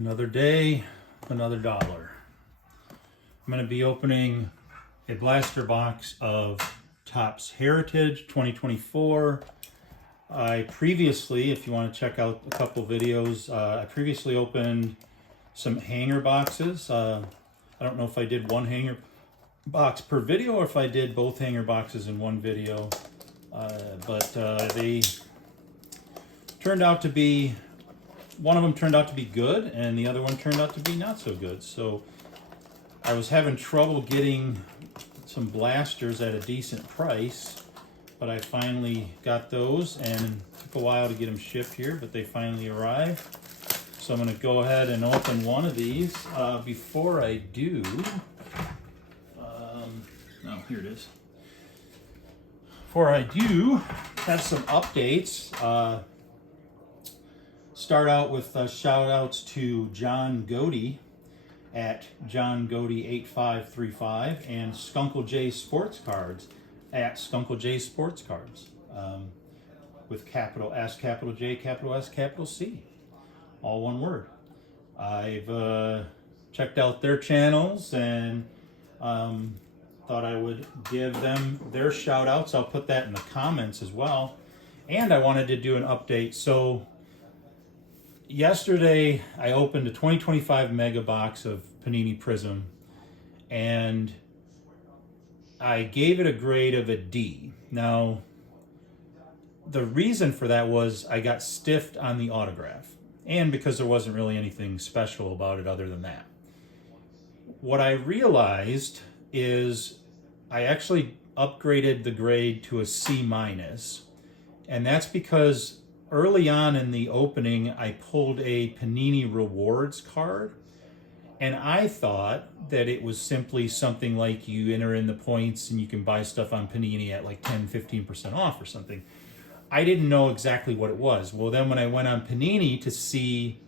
Another day, another dollar. I'm going to be opening a blaster box of Topps Heritage 2024. I previously, if you want to check out a couple videos, I previously opened some hanger boxes. I don't know if I did one hanger box per video or if I did both hanger boxes in one video, but they turned out to be, one of them turned out to be good and the other one turned out to be not so good. So I was having trouble getting some blasters at a decent price, but I finally got those, and it took a while to get them shipped here, but they finally arrived. So I'm going to go ahead and open one of these. Before I do, here it is. Before I do, have some updates. Start out with shout outs to John Godey at John Godey 8535 and Skunkle J Sports Cards at Skunkle J Sports Cards, with capital S, capital J, capital S, capital C, all one word. I've checked out their channels and thought I would give them their shout outs. I'll put that in the comments as well. And I wanted to do an update. So yesterday I opened a 2025 mega box of Panini Prism, and I gave it a grade of a D. Now, the reason for that was I got stiffed on the autograph, and because there wasn't really anything special about it other than that. What I realized is I actually upgraded the grade to a C-, and that's because early on in the opening I pulled a Panini Rewards card, and I thought that it was simply something like you enter in the points and you can buy stuff on Panini at like 10-15% off or something. I didn't know exactly what it was. Well, then when I went on Panini to see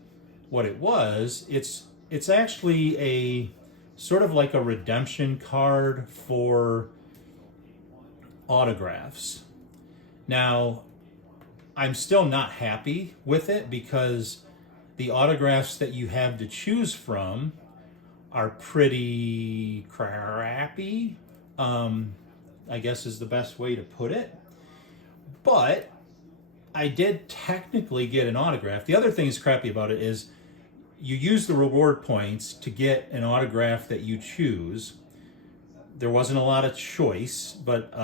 what it was, it's actually a sort of like a redemption card for autographs. Now, I'm still not happy with it because the autographs that you have to choose from are pretty crappy, I guess is the best way to put it. But I did technically get an autograph. The other thing that's crappy about it is you use the reward points to get an autograph that you choose. There wasn't a lot of choice, but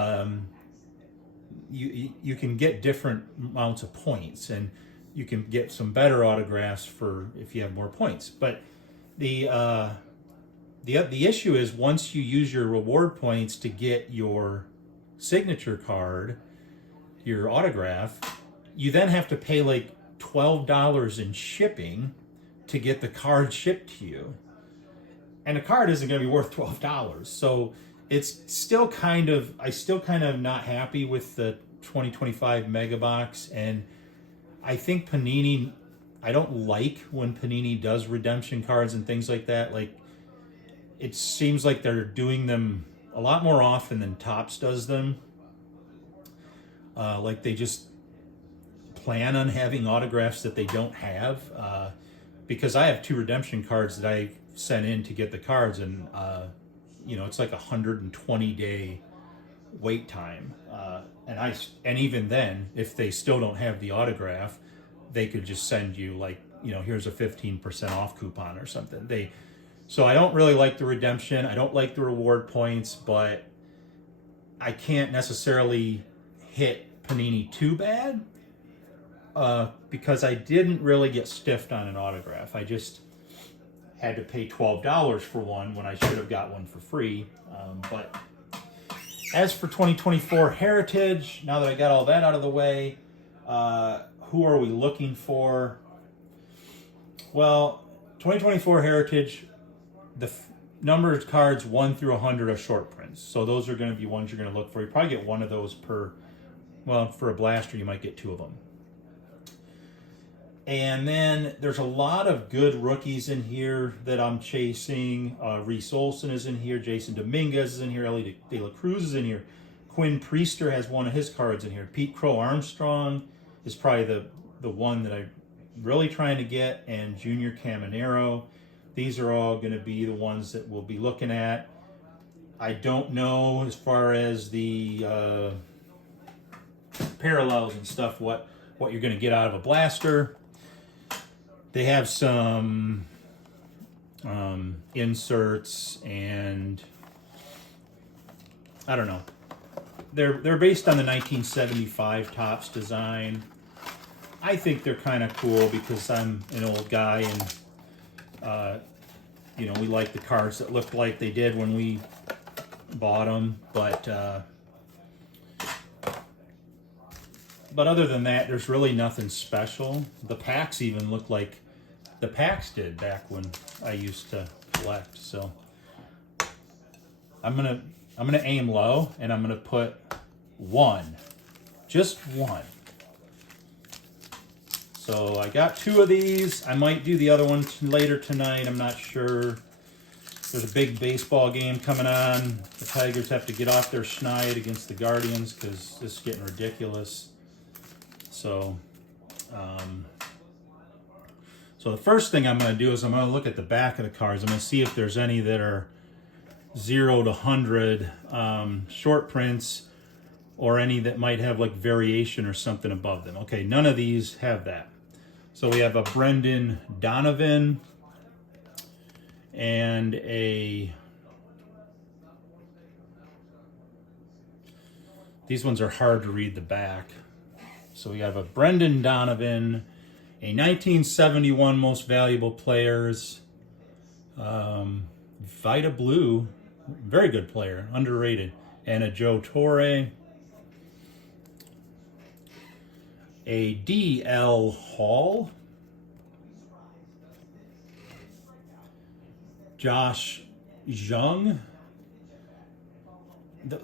you can get different amounts of points, and you can get some better autographs for if you have more points. But the issue is once you use your reward points to get your signature card, your autograph, you then have to pay like $12 in shipping to get the card shipped to you. And the card isn't going to be worth $12. So it's still kind of, I still kind of not happy with the 2025 mega box. And I think Panini, I don't like when Panini does redemption cards and things like that. Like, it seems like they're doing them a lot more often than Topps does them. Like they just plan on having autographs that they don't have. Because I have 2 redemption cards that I sent in to get the cards, and it's like 120-day wait time. And even then, if they still don't have the autograph, they could just send you like, here's a 15% off coupon or something. So I don't really like the redemption. I don't like the reward points, but I can't necessarily hit Panini too bad because I didn't really get stiffed on an autograph. I just had to pay $12 for one when I should have got one for free. But as for 2024 Heritage, now that I got all that out of the way, who are we looking for? Well, 2024 Heritage, the numbered cards 1 through 100 are short prints. So those are going to be ones you're going to look for. You probably get one of those per, well, for a blaster, you might get 2 of them. And then there's a lot of good rookies in here that I'm chasing. Reese Olson is in here. Jason Dominguez is in here. Ellie De La Cruz is in here. Quinn Priester has one of his cards in here. Pete Crow Armstrong is probably the one that I really trying to get, and Junior Caminero. These are all going to be the ones that we'll be looking at. I don't know as far as the parallels and stuff what you're going to get out of a blaster. They have some inserts, and I don't know. They're based on the 1975 Topps design. I think they're kind of cool because I'm an old guy, and you know, we like the cards that look like they did when we bought them. But other than that, there's really nothing special. The packs even look like the packs did back when I used to collect. So I'm gonna aim low, and I'm gonna put one, just one. So I got 2 of these. I might do the other one later tonight. I'm not sure. There's a big baseball game coming on. The Tigers have to get off their schneid against the Guardians because this is getting ridiculous. So, so the first thing I'm going to do is I'm going to look at the back of the cards. I'm going to see if there's any that are 0 to 100 short prints, or any that might have like variation or something above them. Okay, none of these have that. So we have a Brendan Donovan and a... These ones are hard to read the back. So we have a Brendan Donovan, a 1971 Most Valuable Players, Vita Blue, very good player, underrated, and a Joe Torre, a D.L. Hall, Josh Jung.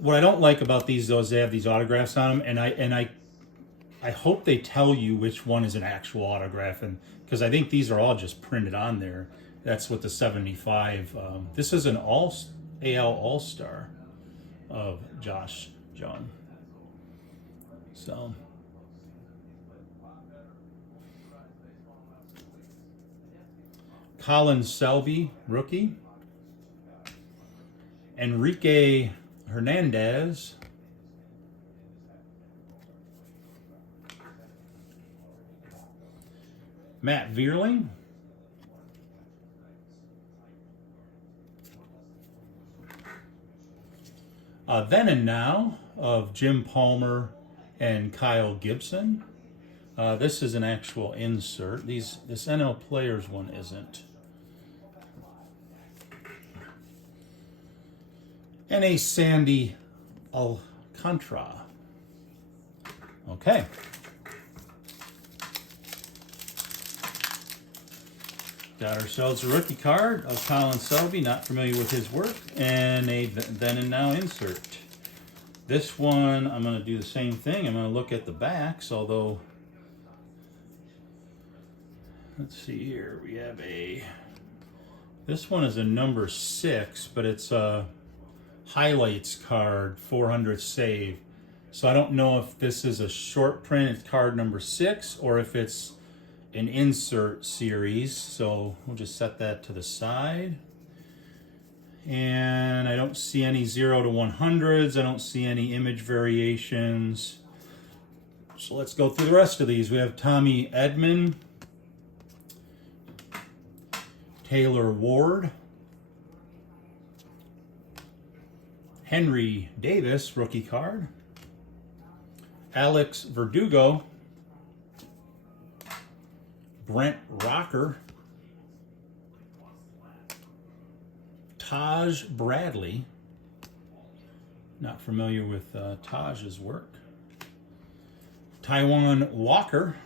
What I don't like about these, though, is they have these autographs on them, and I hope they tell you which one is an actual autograph, and because I think these are all just printed on there. That's what the 75. This is an AL All-Star of Josh Jung. So Colin Selby, rookie. Enrique Hernandez. Matt Vierling. Then and Now of Jim Palmer and Kyle Gibson. This is an actual insert. This NL Players one isn't. And a Sandy Alcantara. Okay. Got ourselves a rookie card of Colin Selby, not familiar with his work, and a Then and Now insert. This one, I'm going to do the same thing. I'm going to look at the backs, although, let's see here. We have this one is a number 6, but it's a highlights card, 400 save. So I don't know if this is a short print card number 6 or if it's an insert series. So we'll just set that to the side. And I don't see any 0 to 100s. I don't see any image variations. So let's go through the rest of these. We have Tommy Edman, Taylor Ward, Henry Davis, rookie card, Alex Verdugo, Brent Rocker, Taj Bradley, not familiar with Taj's work, Taiwan Walker,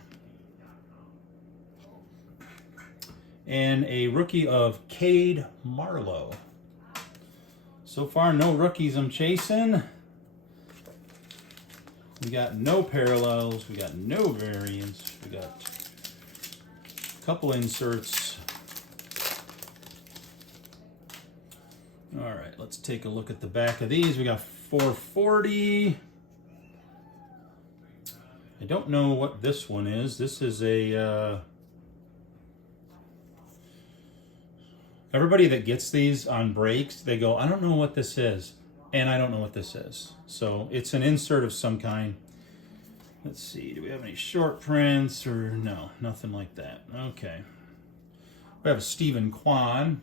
and a rookie of Cade Marlowe. So far, no rookies I'm chasing. We got no parallels. We got no variants. We got a couple inserts. All right, let's take a look at the back of these. We got 440. I don't know what this one is. This is a Everybody that gets these on breaks, they go, I don't know what this is. And I don't know what this is. So it's an insert of some kind. Let's see, do we have any short prints or no? Nothing like that. Okay. We have a Stephen Kwan.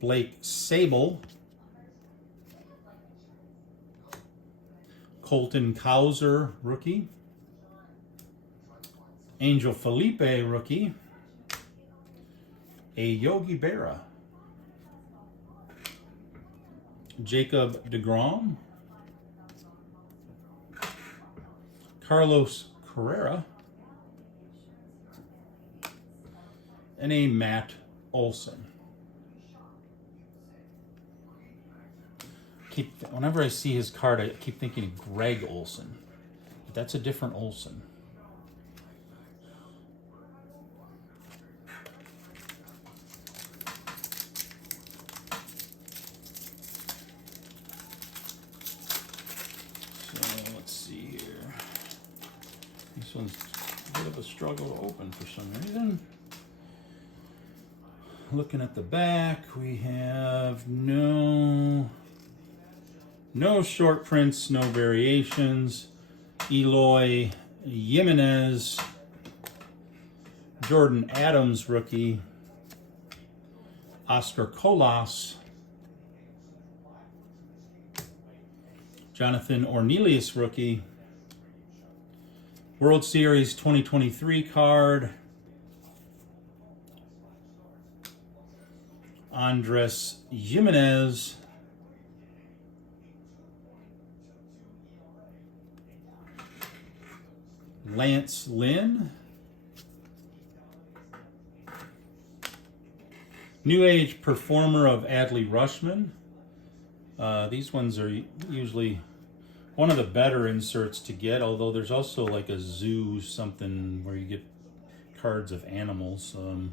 Blake Sable. Colton Cowser, rookie. Angel Felipe, rookie. A Yogi Berra. Jacob deGrom. Carlos Carrera. And a Matt Olson. Whenever I see his card, I keep thinking of Greg Olson. But that's a different Olson. So let's see here. This one's a bit of a struggle to open for some reason. Looking at the back, we have no short prints, no variations. Eloy Jimenez, Jordan Adams, rookie. Oscar Colas, Jonathan Ornelius, rookie. World Series 2023 card. Andres Jimenez. Lance Lynn. New Age Performer of Adley Rushman. These ones are usually one of the better inserts to get, although there's also like a zoo something where you get cards of animals. And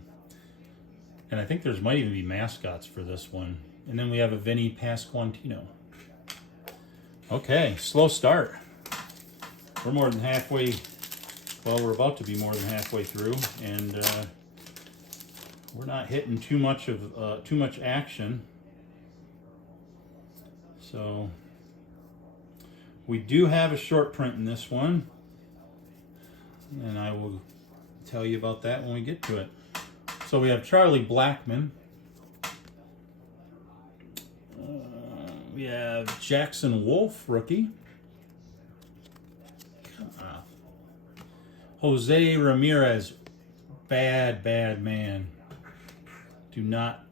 I think might even be mascots for this one. And then we have a Vinny Pasquantino. Okay, slow start. We're more than halfway. Well, we're about to be more than halfway through, and we're not hitting too much action. So we do have a short print in this one, and I will tell you about that when we get to it. So we have Charlie Blackmon. We have Jackson Wolf, rookie. Jose Ramirez, bad man. Do not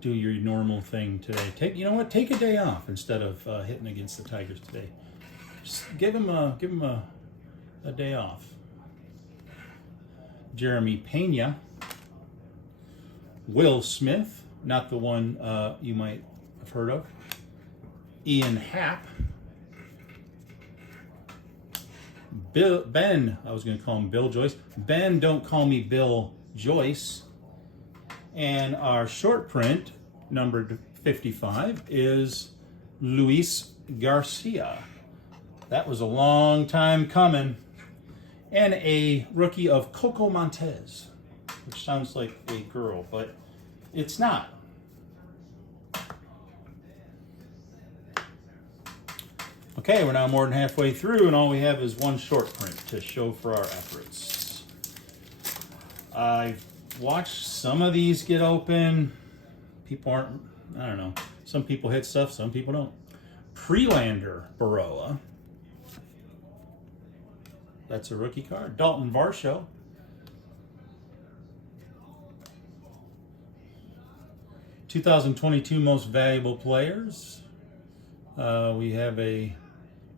do your normal thing today. Take a day off instead of hitting against the Tigers today. Just give him a day off. Jeremy Pena, Will Smith, not the one you might have heard of. Ian Happ. Ben, I was going to call him Bill Joyce. Ben, don't call me Bill Joyce. And our short print, numbered 55, is Luis Garcia. That was a long time coming. And a rookie of Coco Montez, which sounds like a girl, but it's not. Okay, we're now more than halfway through, and all we have is one short print to show for our efforts. I've watched some of these get open. People aren't, I don't know. Some people hit stuff, some people don't. Prelander Baroa. That's a rookie card. Dalton Varsho. (2022) Most Valuable Players. We have a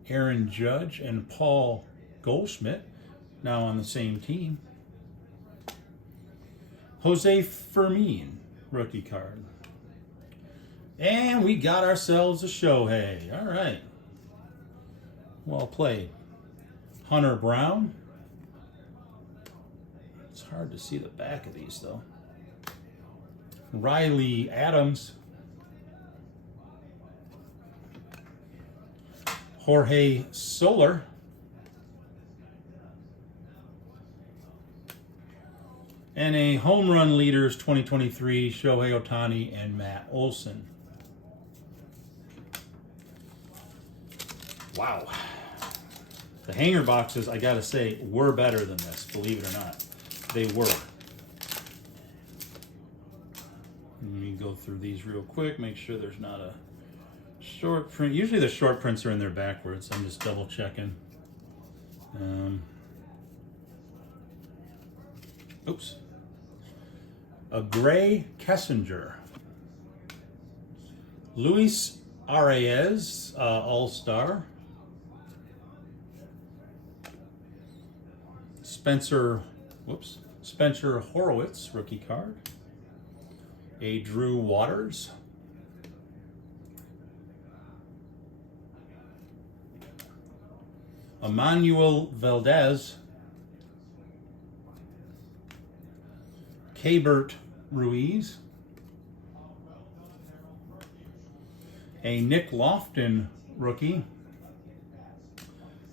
Aaron Judge and Paul Goldschmidt now on the same team. Jose Fermin, rookie card. And we got ourselves a Shohei. All right. Well played. Hunter Brown. It's hard to see the back of these, though. Riley Adams. Jorge Soler. And a home run leaders 2023, Shohei Ohtani and Matt Olson. Wow. The hanger boxes, I gotta say, were better than this, believe it or not. They were. Let me go through these real quick, make sure there's not a short print. Usually the short prints are in there backwards. I'm just double checking. Oops. A gray Kessinger. Luis Arias, All-Star. Spencer Horowitz, rookie card. A Drew Waters. Emmanuel Valdez. Keibert Ruiz. A Nick Lofton rookie.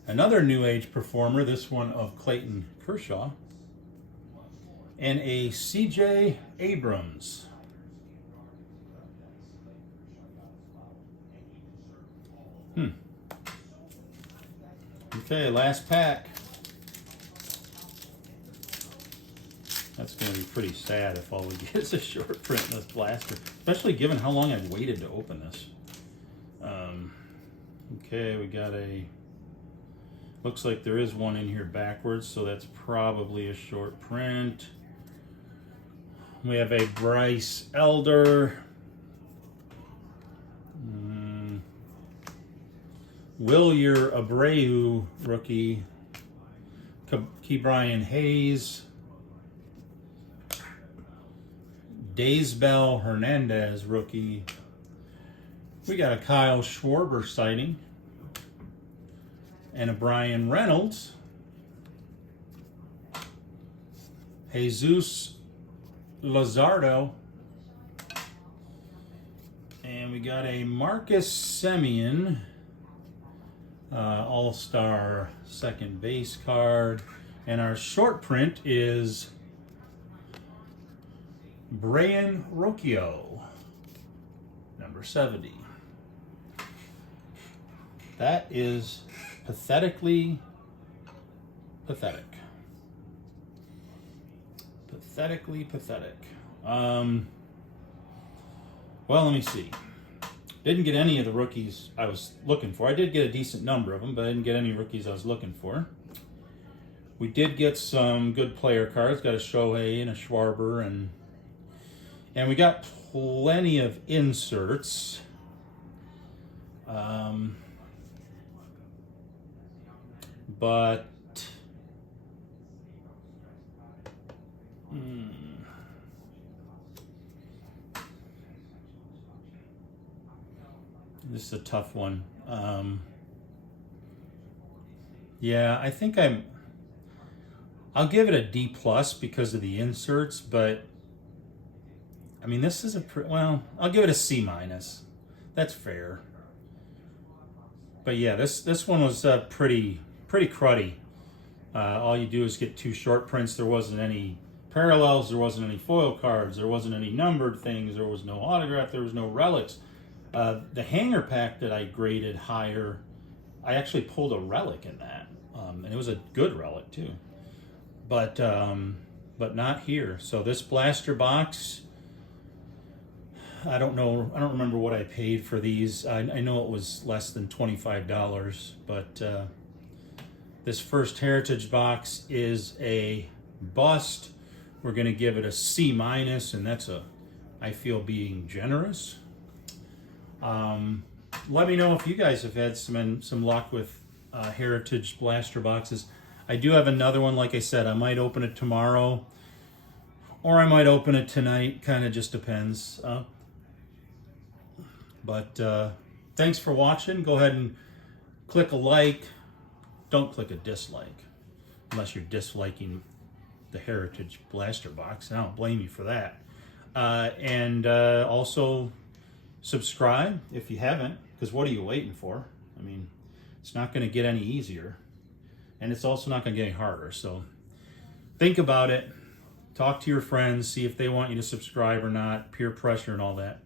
Another New Age performer, this one of Clayton Kershaw. And a CJ Abrams. Okay, last pack. That's going to be pretty sad if all we get is a short print in this blaster, especially given how long I've waited to open this. Okay, we got a, looks like there is one in here backwards, so that's probably a short print. We have a Bryce Elder. Wilyer Abreu rookie. Ke'Bryan Hayes. Daysbel Hernandez rookie. We got a Kyle Schwarber sighting. And a Brian Reynolds. Jesus Luzardo. And we got a Marcus Semien. All-Star second base card. And our short print is Brayan Rocchio, number 70. That is pathetically pathetic. Pathetically pathetic. Well, let me see. Didn't get any of the rookies I was looking for. I did get a decent number of them, but I didn't get any rookies I was looking for. We did get some good player cards. Got a Shohei and a Schwarber, and we got plenty of inserts. But this is a tough one. Yeah, I think I'll give it a D+ because of the inserts, but I mean, this is well, I'll give it a C-. That's fair. But yeah, this one was pretty cruddy. All you do is get 2 short prints. There wasn't any parallels. There wasn't any foil cards. There wasn't any numbered things. There was no autograph. There was no relics. The hanger pack that I graded higher, I actually pulled a relic in that, and it was a good relic too. But not here. So this blaster box, I don't know. I don't remember what I paid for these. I know it was less than $25, but this first Heritage box is a bust. We're going to give it a C-, and that's I feel being generous. Let me know if you guys have had some luck with Heritage blaster boxes. I do have another one. Like I said, I might open it tomorrow, or I might open it tonight. Kind of just depends. But thanks for watching. Go ahead and click a like. Don't click a dislike unless you're disliking the Heritage blaster box. I don't blame you for that. And also subscribe if you haven't, because what are you waiting for? I mean, It's not going to get any easier, and it's also not going to get any harder. So think about it. Talk to your friends, see if they want you to subscribe or not, peer pressure and all that.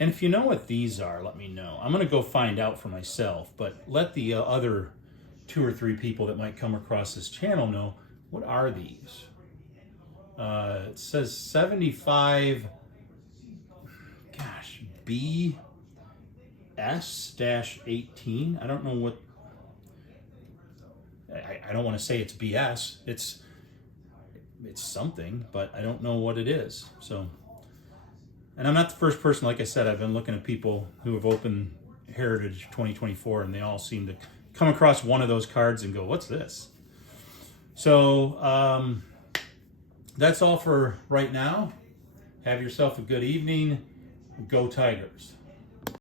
And if you know what these are, let me know. I'm going to go find out for myself, but let the other 2 or 3 people that might come across this channel know, what are these? It says 75, gosh, BS-18. I don't know what, I don't want to say it's BS. It's something, but I don't know what it is. So, and I'm not the first person, like I said, I've been looking at people who have opened Heritage 2024, and they all seem to come across one of those cards and go, what's this? So, that's all for right now. Have yourself a good evening. Go Tigers.